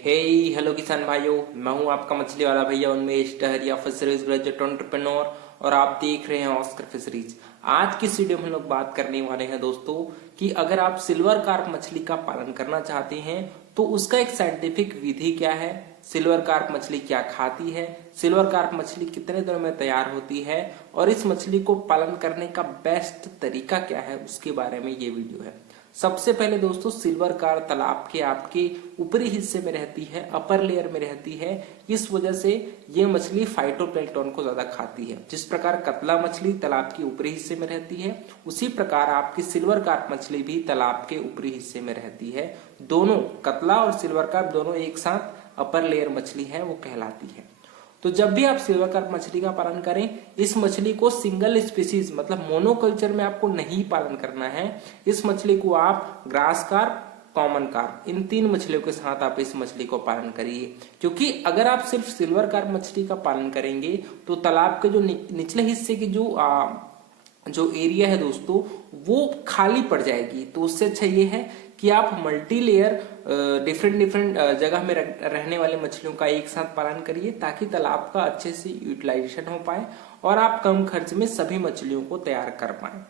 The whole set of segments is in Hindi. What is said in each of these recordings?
हे हेलो किसान भाइयों, मैं हूं आपका मछली वाला भैया उन्मेष टहरिया, फिशरीज ग्रेजुएट एंटरप्रेन्योर, और आप देख रहे हैं ऑस्कर फिशरीज। आज की इस वीडियो में हम लोग बात करने वाले हैं दोस्तों कि अगर आप सिल्वर कार्प मछली का पालन करना चाहते हैं तो उसका एक साइंटिफिक विधि क्या है, सिल्वर कार्प मछली क्या खाती है, सिल्वर कार्प मछली कितने दिनों में तैयार होती है और इस मछली को पालन करने का बेस्ट तरीका क्या है, उसके बारे में ये वीडियो है। सबसे पहले दोस्तों, सिल्वर कार्प तालाब के आपके ऊपरी हिस्से में रहती है, अपर लेयर में रहती है। इस वजह से ये मछली फाइटोप्लैंक्टन को ज्यादा खाती है। जिस प्रकार कतला मछली तालाब के ऊपरी हिस्से में रहती है, उसी प्रकार आपकी सिल्वर कार्प मछली भी तालाब के ऊपरी हिस्से में रहती है। दोनों कतला और सिल्वर कार्प दोनों एक साथ अपर लेयर मछली है, वो कहलाती है। तो जब भी आप सिल्वर कार्प मछली का पालन करें, इस मछली को सिंगल स्पीसीज मतलब मोनोकल्चर में आपको नहीं पालन करना है। इस मछली को आप ग्रास कार्प, कॉमन कार्प, इन तीन मछलियों के साथ आप इस मछली को पालन करिए। क्योंकि अगर आप सिर्फ सिल्वर कार्प मछली का पालन करेंगे तो तालाब के जो निचले हिस्से की जो एरिया है दोस्तों, वो खाली पड़ जाएगी। तो उससे अच्छा ये है कि आप मल्टी लेयर डिफरेंट जगह में रहने वाले मछलियों का एक साथ पालन करिए, ताकि तालाब का अच्छे से यूटिलाइजेशन हो पाए और आप कम खर्च में सभी मछलियों को तैयार कर पाए।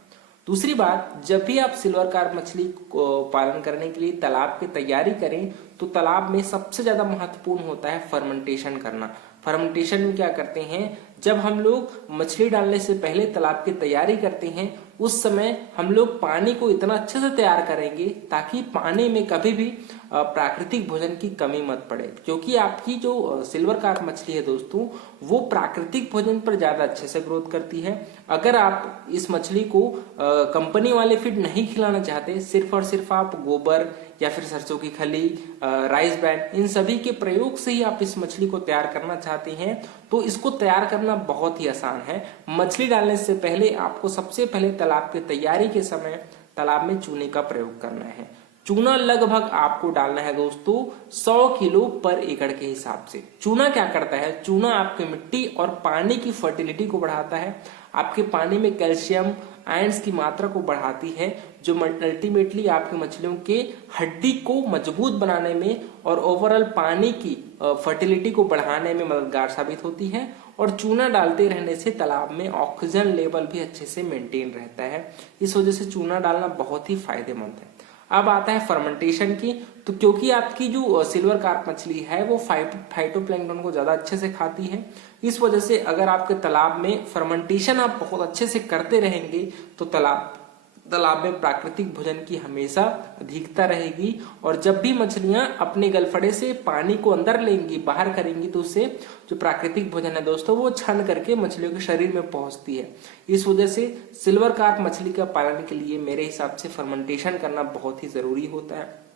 दूसरी बात, जब भी आप सिल्वर कार्प मछली को पालन करने के लिए तालाब की तैयारी करें तो तालाब में सबसे ज्यादा महत्वपूर्ण होता है फर्मेंटेशन करना। फर्मेंटेशन में क्या करते हैं, जब हम लोग मछली डालने से पहले तालाब की तैयारी करते हैं, उस समय हम लोग पानी को इतना अच्छे से तैयार करेंगे ताकि पानी में कभी भी प्राकृतिक भोजन की कमी मत पड़े। क्योंकि आपकी जो सिल्वर कार्प मछली है दोस्तों, वो प्राकृतिक भोजन पर ज्यादा अच्छे से ग्रोथ करती है। अगर आप इस मछली को कंपनी वाले फीड नहीं खिलाना चाहते, सिर्फ और सिर्फ आप गोबर या फिर सरसों की खली, राइस ब्रांड, इन सभी के प्रयोग से ही आप इस मछली को तैयार करना चाहते हैं, तो इसको तैयार करना बहुत ही आसान है। मछली डालने से पहले आपको सबसे पहले तालाब की तैयारी के समय तालाब में चूने का प्रयोग करना है। चूना लगभग आपको डालना है दोस्तों 100 किलो पर एकड़ के हिसाब से। चूना क्या करता है, चूना आपके मिट्टी और पानी की फर्टिलिटी को बढ़ाता है, आपके पानी में कैल्शियम आयंस की मात्रा को बढ़ाती है, जो अल्टीमेटली आपकी मछलियों के हड्डी को मजबूत बनाने में और ओवरऑल पानी की फर्टिलिटी को बढ़ाने में मददगार साबित होती है। और चूना डालते रहने से तालाब में ऑक्सीजन लेवल भी अच्छे से मेंटेन रहता है। इस वजह से चूना डालना बहुत ही फायदेमंद है। अब आता है फर्मेंटेशन की। तो क्योंकि आपकी जो सिल्वर कार्प मछली है वो फाइटोप्लैंक्टन को ज्यादा अच्छे से खाती है, इस वजह से अगर आपके तालाब में फर्मेंटेशन आप बहुत अच्छे से करते रहेंगे तो तालाब में प्राकृतिक भोजन की हमेशा अधिकता रहेगी। और जब भी मछलियां अपने गलफड़े से पानी को अंदर लेंगी, बाहर करेंगी, तो उससे जो प्राकृतिक भोजन है दोस्तों, वो छन करके मछलियों के शरीर में पहुंचती है। इस वजह से सिल्वर कार्प मछली का पालन के लिए मेरे हिसाब से फर्मेंटेशन करना बहुत ही जरूरी होता है।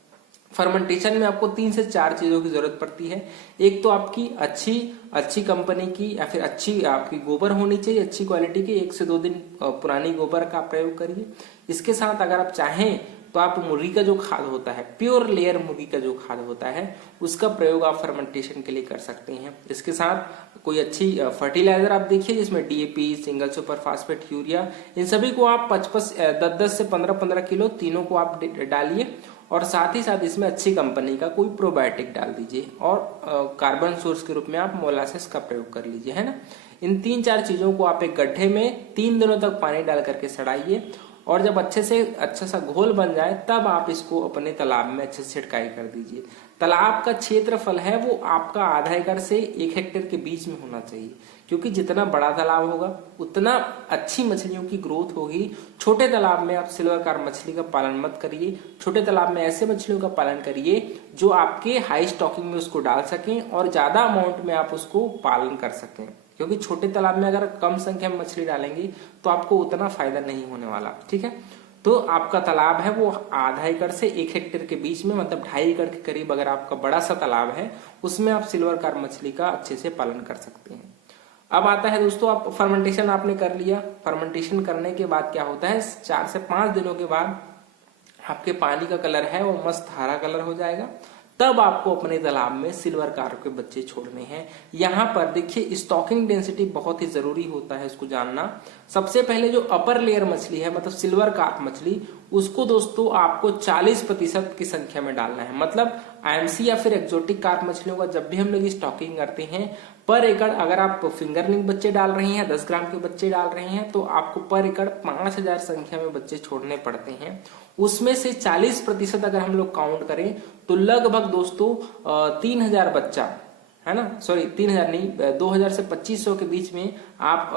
फर्मेंटेशन में आपको 3 से 4 चीजों की जरूरत पड़ती है। एक तो आपकी अच्छी कंपनी की या फिर अच्छी आपकी गोबर होनी चाहिए, अच्छी क्वालिटी की। 1 से 2 दिन पुरानी गोबर का प्रयोग करिए। इसके साथ अगर आप चाहें तो आप मुर्गी का जो खाद होता है, प्योर लेयर मुर्गी का जो खाद होता है, उसका प्रयोग आप फर्मेंटेशन के लिए कर सकते हैं। इसके साथ कोई अच्छी फर्टिलाइजर आप देखिए, जिसमें DAP, single super phosphate, urea, इन सभी को आप 10 से 15 किलो तीनों को आप डालिए। और साथ ही साथ इसमें अच्छी कंपनी का कोई प्रोबायोटिक डाल दीजिए और कार्बन सोर्स के रूप में आप मोलासेस का प्रयोग कर लीजिए, है ना। इन 3-4 चीजों को आप एक गड्ढे में 3 दिनों तक पानी डाल करके सड़ाइए, और जब अच्छा सा घोल बन जाए तब आप इसको अपने तालाब में अच्छे से छिड़काई कर दीजिए। तालाब का क्षेत्रफल है वो आपका आधा एकड़ से 1 हेक्टेयर के बीच में होना चाहिए, क्योंकि जितना बड़ा तालाब होगा उतना अच्छी मछलियों की ग्रोथ होगी। छोटे तालाब में आप सिल्वर कार्प मछली का पालन मत करिए। छोटे तालाब में ऐसे मछलियों का पालन करिए जो आपके हाई स्टॉकिंग में उसको डाल सकें और ज्यादा अमाउंट में आप उसको पालन कर सकें। क्योंकि छोटे तालाब में अगर कम संख्या में मछली डालेंगे तो आपको उतना फायदा नहीं होने वाला, ठीक है। तो आपका तालाब है वो आधा एकड़ से 1 हेक्टेयर के बीच में, मतलब 2.5 एकड़ के करीब अगर आपका बड़ा सा तालाब है, उसमें आप सिल्वर कार्प मछली का अच्छे से पालन कर सकते हैं। अब आता है दोस्तों, आप फर्मेंटेशन आपने कर लिया। फर्मेंटेशन करने के बाद क्या होता है, 4 से 5 दिनों के बाद आपके पानी का कलर है वो मस्त हरा कलर हो जाएगा। तब आपको अपने तालाब में सिल्वर कार्प के बच्चे छोड़ने हैं। यहाँ पर देखिए, स्टॉकिंग डेंसिटी बहुत ही जरूरी होता है इसको जानना। सबसे पहले जो अपर लेयर मछली है, मतलब सिल्वर कार्प मछली, उसको दोस्तों आपको 40% की संख्या में डालना है। मतलब आईएमसी या फिर एक्जोटिक कार्प मछलियों का जब भी हम लोग स्टॉकिंग करते हैं, पर एकड़ अगर आप फिंगरलिंग बच्चे डाल रहे हैं, 10 ग्राम के बच्चे डाल रहे हैं, तो आपको पर एकड़ 5000 संख्या में बच्चे छोड़ने पड़ते हैं। उसमें से 40% अगर हम लोग काउंट करें तो लगभग दोस्तों 3000 बच्चा, है ना, सॉरी 3000 नहीं, 2000 से 2500 के बीच में आप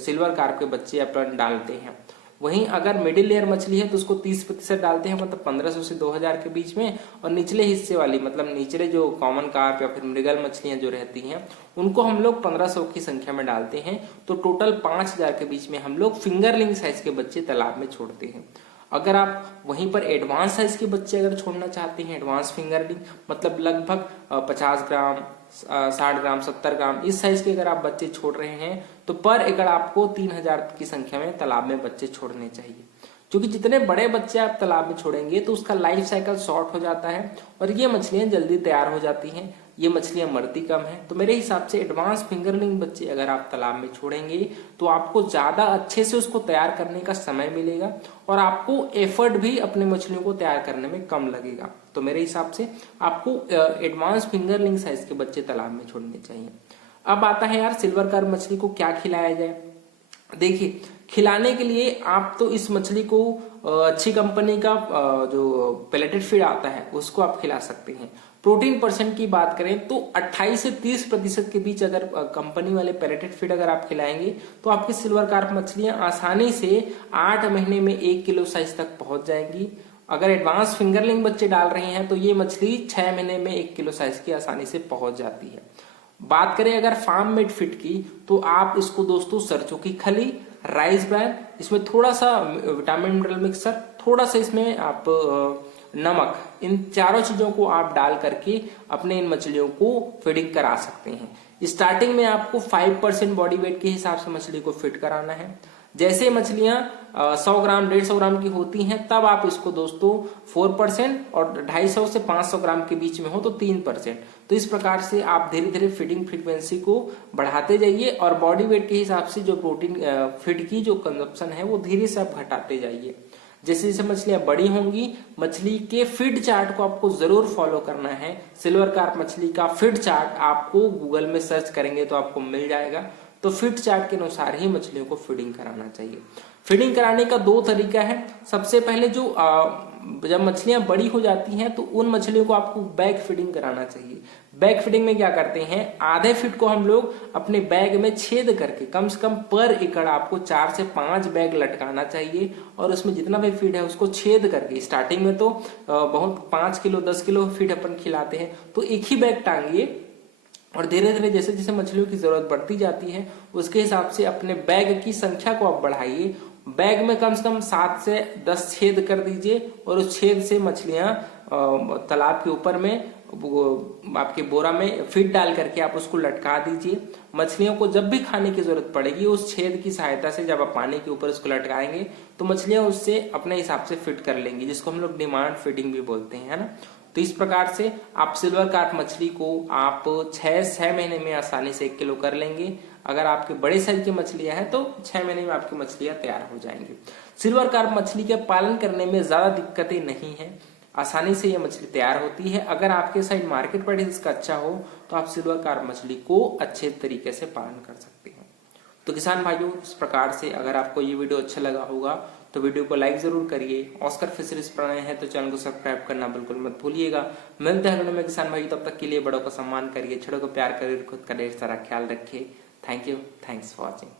सिल्वर कार्प के बच्चे अपन डालते हैं। वहीं अगर मिडिल लेयर मछली है तो उसको 30% डालते हैं, मतलब 1500 से 2000 के बीच में। और निचले हिस्से वाली, मतलब निचले जो कॉमन कार्प या फिर मृगल मछलियां जो रहती हैं, उनको हम लोग 1500 की संख्या में डालते हैं। तो टोटल 5000 के बीच में हम लोग फिंगरलिंग साइज के बच्चे तालाब में छोड़ते हैं। अगर आप वहीं पर एडवांस साइज के बच्चे अगर छोड़ना चाहते हैं, एडवांस फिंगरलिंग, मतलब लगभग 50 ग्राम, 60 ग्राम, 70 ग्राम इस साइज के अगर आप बच्चे छोड़ रहे हैं, तो पर एकड़ आपको 3000 की संख्या में तालाब में बच्चे छोड़ने चाहिए। क्योंकि जितने बड़े बच्चे आप तालाब में छोड़ेंगे तो उसका लाइफ साइकिल शॉर्ट हो जाता है और ये मछलियां जल्दी तैयार हो जाती हैं, ये मछलियां मरती कम है। तो मेरे हिसाब से एडवांस फिंगरलिंग बच्चे अगर आप तालाब में छोड़ेंगे तो आपको ज्यादा अच्छे से उसको तैयार करने का समय मिलेगा और आपको एफर्ट भी अपने मछलियों को तैयार करने में कम लगेगा। तो मेरे हिसाब से आपको एडवांस फिंगरलिंग साइज के बच्चे तालाब में छोड़ने चाहिए। अब आता है यार सिल्वर कार्प मछली को क्या खिलाया जाए। देखिए, खिलाने के लिए आप तो इस मछली को अच्छी कंपनी का जो पेलेटेड फीड आता है उसको आप खिला सकते हैं। प्रोटीन परसेंट की बात करें तो 28 से 30% के बीच अगर कंपनी वाले पेलेटेड फीड अगर आप खिलाएंगे तो आपकी सिल्वर कार्प मछलियां आसानी से 8 महीने में 1 किलो साइज तक पहुंच जाएंगी। अगर एडवांस फिंगरलिंग बच्चे डाल रहे हैं तो ये मछली 6 महीने में 1 किलो साइज की आसानी से पहुंच जाती है। बात करें अगर फार्म मेड फीड की तो आप इसको दोस्तों सरसों की खली, राइस ब्रैन, इसमें थोड़ा सा विटामिन मिनरल मिक्सर, थोड़ा सा इसमें आप नमक, इन चारों चीजों को आप डाल करके अपने इन मछलियों को फीडिंग करा सकते हैं। स्टार्टिंग में आपको 5% बॉडी वेट के हिसाब से मछली को फिट कराना है। जैसे मछलियां 100 ग्राम 150 ग्राम की होती हैं तब आप इसको दोस्तों 4% और 250 से 500 ग्राम के बीच में हो तो 3%। तो इस प्रकार से आप धीरे धीरे फीडिंग फ्रीक्वेंसी को बढ़ाते जाइए और बॉडी वेट के हिसाब से जो प्रोटीन फीड की जो कंजप्शन है वो धीरे से आप घटाते जाइए। जैसे जैसे मछलियां बड़ी होंगी, मछली के फीड चार्ट को आपको जरूर फॉलो करना है। सिल्वर कार्प मछली का फीड चार्ट आपको गूगल में सर्च करेंगे तो आपको मिल जाएगा। तो फीड चार्ट के अनुसार ही मछलियों को फीडिंग कराना चाहिए। फीडिंग कराने का 2 तरीका है। सबसे पहले जो जब मछलियां बड़ी हो जाती हैं तो उन मछलियों को आपको बैग फीडिंग कराना चाहिए। बैग फीडिंग में क्या करते हैं, आधे फीट को हम लोग अपने बैग में छेद करके कम से कम पर एकड़ आपको 4 से 5 बैग लटकाना चाहिए और उसमें जितना भी फीड है उसको छेद करके, स्टार्टिंग में तो बहुत 5 किलो 10 किलो फीड अपन खिलाते हैं तो एक ही बैग टांगिए और धीरे धीरे जैसे जैसे मछलियों की जरूरत बढ़ती जाती है उसके हिसाब से अपने बैग की संख्या को आप बढ़ाइए। बैग में कम से कम 7 से 10 छेद कर दीजिए और उस छेद से मछलियां तालाब के ऊपर में आपके बोरा में फीड डाल करके आप उसको लटका दीजिए। मछलियों को जब भी खाने की जरूरत पड़ेगी उस छेद की सहायता से जब आप पानी के ऊपर उसको लटकाएंगे तो मछलियां उससे अपने हिसाब से फिट कर लेंगी, जिसको हम लोग डिमांड फीडिंग भी बोलते हैं, है ना। तो इस प्रकार से आप सिल्वर कार्प मछली को आप 6 महीने में आसानी से 1 किलो कर लेंगे। अगर आपके बड़े साइज की मछलियां हैं तो 6 महीने में आपकी मछलियां तैयार हो जाएंगी। सिल्वर कार्प मछली के पालन करने में ज्यादा दिक्कतें नहीं है, आसानी से ये मछली तैयार होती है। अगर आपके साइड मार्केट प्राइस इसका अच्छा हो तो आप सिल्वर कार्प मछली को अच्छे तरीके से पालन कर सकते हैं। तो किसान भाइयों, इस प्रकार से अगर आपको ये वीडियो अच्छा लगा होगा तो वीडियो को लाइक जरूर करिए। ऑस्कर फिशरीज पर नए हैं तो चैनल को सब्सक्राइब करना बिल्कुल मत भूलिएगा। मिलते हैं अगले में किसान भाई, तब तक के लिए बड़ों का सम्मान करिए, छोटों को प्यार करिए, खुद का ढेर सारा ख्याल रखिए। Thank you, thanks for watching.